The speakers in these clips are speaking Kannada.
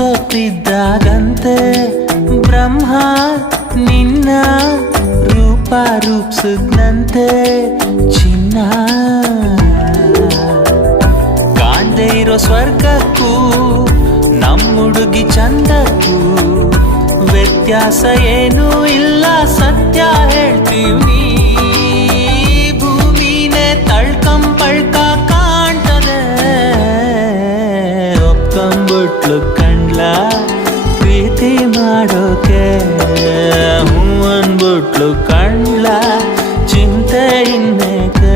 ಸೋತಿದ್ದಾಗಂತೆ ಬ್ರಹ್ಮ ನಿನ್ನ ರೂಪ ರೂಪಿಸಿದ್ನಂತೆ ಚಿನ್ನ ಕಾಣ್ದೇ ಇರೋ ಸ್ವರ್ಗಕ್ಕೂ ನಮ್ಮುಡುಗಿ ಚಂದಕ್ಕೂ ವ್ಯತ್ಯಾಸ ಏನೂ ಇಲ್ಲ ಸತ್ಯ ಹೇಳ್ತೀವಿ ಭೂಮಿನೇ ತಳ್ಕಂಬಳ್ಕ ಕಾಣ್ತದೆ ಒಪ್ಕೊಂಬಿಟ್ಲು ಕಂಡ್ಲ ಪ್ರೀತಿ ಮಾಡೋಕೆ ಹೂ ಅಂದ್ಬಿಟ್ಲು ಕಂಡ್ಲ ಚಿಂತೆ ಇನ್ನೇಕೆ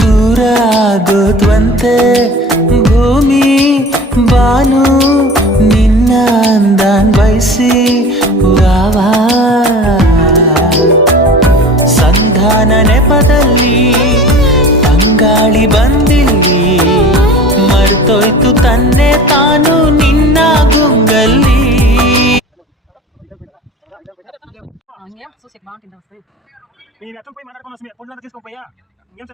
ದೂರ ಆಗೋದ್ವಂತೆ ಭೂಮಿ ಬಾನು ನಿನ್ನ ಅಂದಾನ್ ಬಯಸಿ ವಾವಾ ಸಂಧಾನ ನೆಪದಲ್ಲಿ ತಂಗಾಳಿ ಬಂದಿಲ್ಲಿ ಮರ್ತೋಯ್ತು ತನ್ನೆ ತಾನು ನಿನ್ನ ಗುಂಗಲ್ಲಿ Ni akan po'y manar ko na sumiyat. Pwede na natin ko pa ya. Ngayon